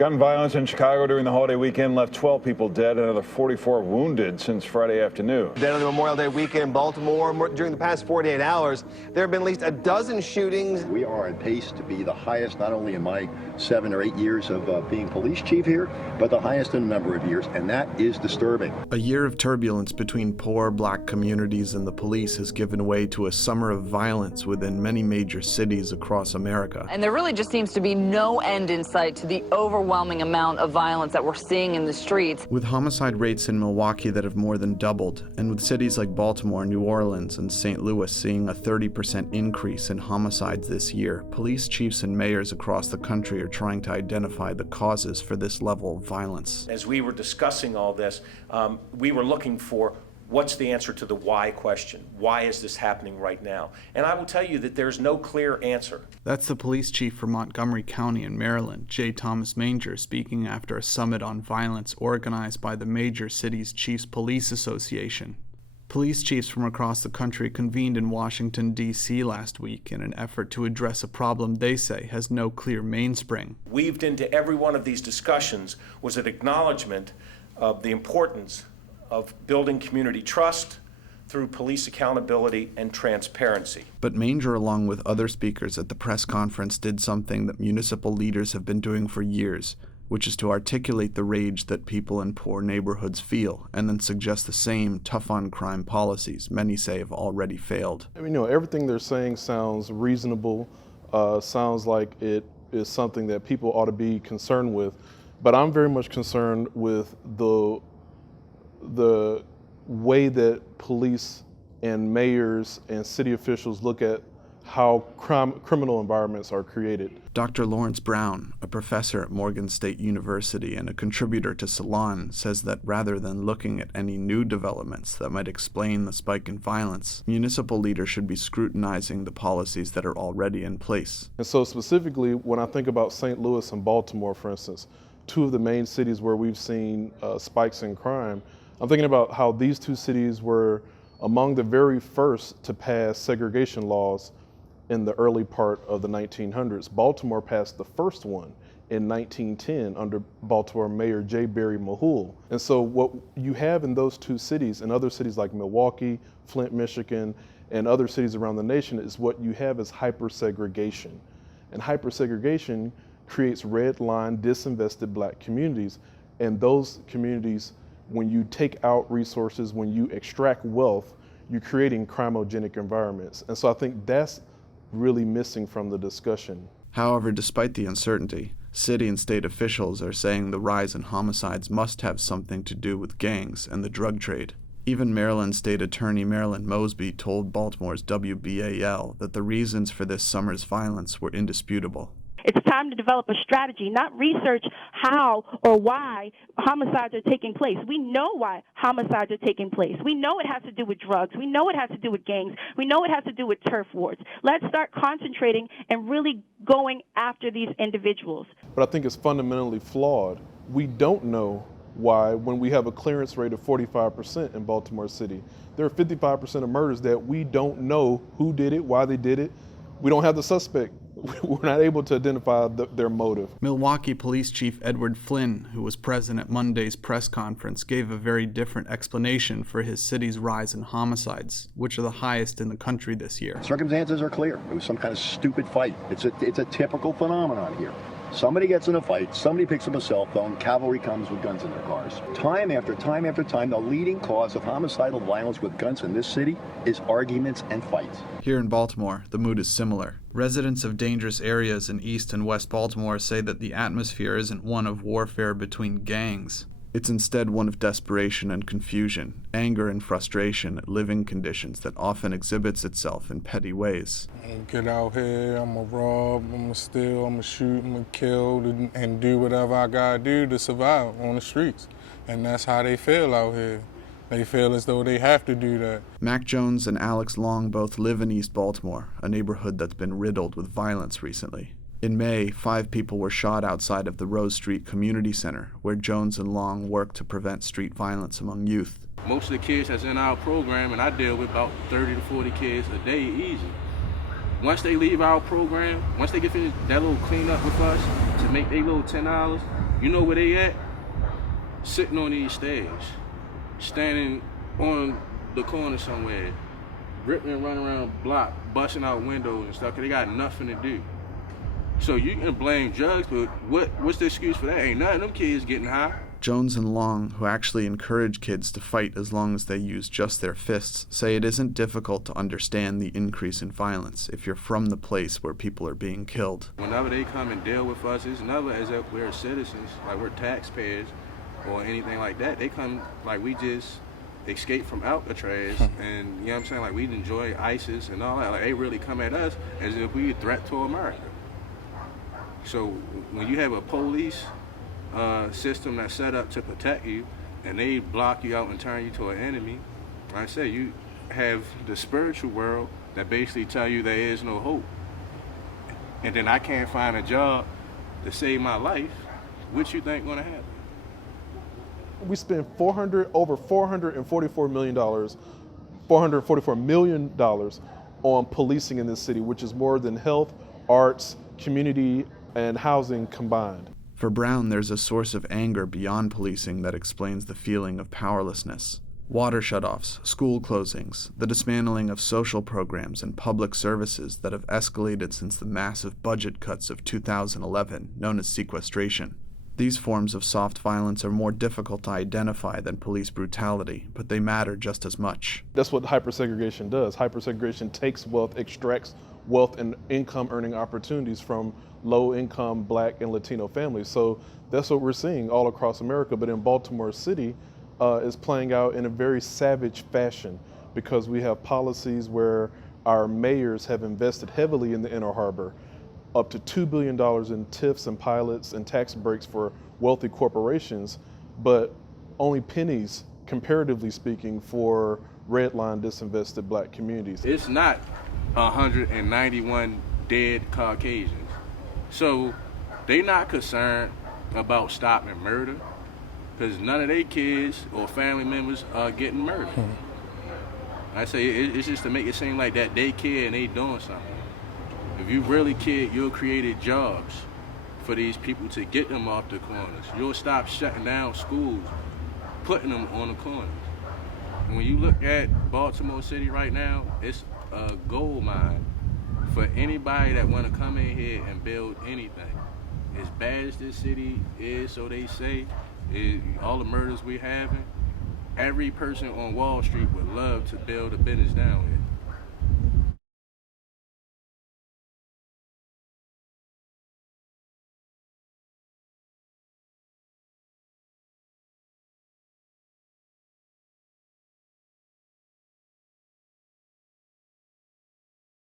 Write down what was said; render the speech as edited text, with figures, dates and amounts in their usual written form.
Gun violence in Chicago during the holiday weekend left 12 people dead and another 44 wounded since Friday afternoon. Then on the Memorial Day weekend in Baltimore, during the past 48 hours, there have been at least a dozen shootings. We are on pace to be the highest, not only in my 7 or 8 years of being police chief here, but the highest in a number of years, and that is disturbing. A year of turbulence between poor black communities and the police has given way to a summer of violence within many major cities across America. And there really just seems to be no end in sight to the overwhelming amount of violence that we're seeing in the streets. With homicide rates in Milwaukee that have more than doubled, and with cities like Baltimore, New Orleans, and St. Louis seeing a 30% increase in homicides this year, police chiefs and mayors across the country are trying to identify the causes for this level of violence. As we were discussing all this, we were looking for what's the answer to the why question? Why is this happening right now? And I will tell you that there's no clear answer. That's the police chief for Montgomery County in Maryland, J. Thomas Manger, speaking after a summit on violence organized by the major city's Chiefs Police Association. Police chiefs from across the country convened in Washington, D.C. last week in an effort to address a problem they say has no clear mainspring. Weaved into every one of these discussions was an acknowledgement of the importance of building community trust through police accountability and transparency. But Manger, along with other speakers at the press conference, did something that municipal leaders have been doing for years, which is to articulate the rage that people in poor neighborhoods feel, and then suggest the same tough-on-crime policies many say have already failed. I mean, everything they're saying sounds reasonable, sounds like it is something that people ought to be concerned with, but I'm very much concerned with the way that police and mayors and city officials look at how criminal environments are created. Dr. Lawrence Brown, a professor at Morgan State University and a contributor to Salon, says that rather than looking at any new developments that might explain the spike in violence, municipal leaders should be scrutinizing the policies that are already in place. And so specifically, when I think about St. Louis and Baltimore, for instance, two of the main cities where we've seen spikes in crime, I'm thinking about how these two cities were among the very first to pass segregation laws in the early part of the 1900s. Baltimore passed the first one in 1910 under Baltimore Mayor J. Barry Mahul. And so what you have in those two cities and other cities like Milwaukee, Flint, Michigan, and other cities around the nation is what you have is hypersegregation. And hypersegregation creates red line, disinvested black communities. And those communities, when you take out resources, when you extract wealth, you're creating crimogenic environments. And so I think that's really missing from the discussion. However, despite the uncertainty, city and state officials are saying the rise in homicides must have something to do with gangs and the drug trade. Even Maryland State Attorney Marilyn Mosby told Baltimore's WBAL that the reasons for this summer's violence were indisputable. It's time to develop a strategy, not research how or why homicides are taking place. We know why homicides are taking place. We know it has to do with drugs. We know it has to do with gangs. We know it has to do with turf wars. Let's start concentrating and really going after these individuals. But I think it's fundamentally flawed. We don't know why, when we have a clearance rate of 45% in Baltimore City, there are 55% of murders that we don't know who did it, why they did it. We don't have the suspect. We're not able to identify their motive. Milwaukee Police Chief Edward Flynn, who was present at Monday's press conference, gave a very different explanation for his city's rise in homicides, which are the highest in the country this year. Circumstances are clear. It was some kind of stupid fight. It's a typical phenomenon here. Somebody gets in a fight, somebody picks up a cell phone, cavalry comes with guns in their cars. Time after time after time, the leading cause of homicidal violence with guns in this city is arguments and fights. Here in Baltimore, the mood is similar. Residents of dangerous areas in East and West Baltimore say that the atmosphere isn't one of warfare between gangs. It's instead one of desperation and confusion, anger and frustration at living conditions that often exhibits itself in petty ways. I'm gonna get out here, I'm gonna rob, I'm gonna steal, I'm gonna shoot, I'm gonna kill, and do whatever I gotta do to survive on the streets. And that's how they feel out here. They feel as though they have to do that. Mac Jones and Alex Long both live in East Baltimore, a neighborhood that's been riddled with violence recently. In May, 5 people were shot outside of the Rose Street Community Center, where Jones and Long work to prevent street violence among youth. Most of the kids that's in our program, and I deal with about 30 to 40 kids a day easy. once they leave our program, once they get finished that little cleanup with us to make their little $10, you know where they at? Sitting on these stairs, standing on the corner somewhere, ripping and running around the block, busting out windows and stuff, because they got nothing to do. So you can blame drugs, but what's the excuse for that? Ain't none of them kids getting high. Jones and Long, who actually encourage kids to fight as long as they use just their fists, say it isn't difficult to understand the increase in violence if you're from the place where people are being killed. Whenever they come and deal with us, it's never as if we're citizens, like we're taxpayers or anything like that. They come like we just escaped from Alcatraz and, you know what I'm saying, like we'd enjoy ISIS and all that. Like they really come at us as if we a threat to America. So when you have a police system that's set up to protect you and they block you out and turn you to an enemy, like I say, you have the spiritual world that basically tell you there is no hope. And then I can't find a job to save my life. What you think gonna happen? We spend over $444 million on policing in this city, which is more than health, arts, community, and housing combined. For Brown, there's a source of anger beyond policing that explains the feeling of powerlessness. Water shutoffs, school closings, the dismantling of social programs and public services that have escalated since the massive budget cuts of 2011, known as sequestration. These forms of soft violence are more difficult to identify than police brutality, but they matter just as much. That's what hypersegregation does. Hypersegregation takes wealth, extracts wealth and income earning opportunities from low-income Black and Latino families. So that's what we're seeing all across America, but in Baltimore City is playing out in a very savage fashion because we have policies where our mayors have invested heavily in the Inner Harbor, up to $2 billion in TIFs and pilots and tax breaks for wealthy corporations, but only pennies, comparatively speaking, for redline disinvested Black communities. It's not 191 dead Caucasians. So they not concerned about stopping murder because none of their kids or family members are getting murdered. I say it's just to make it seem like that they care and they doing something. If you really cared, you'll create jobs for these people to get them off the corners. You'll stop shutting down schools, putting them on the corners. And when you look at Baltimore City right now, it's a gold mine for anybody that want to come in here and build anything. As bad as this city is, so they say, all the murders we having, every person on Wall Street would love to build a business down here.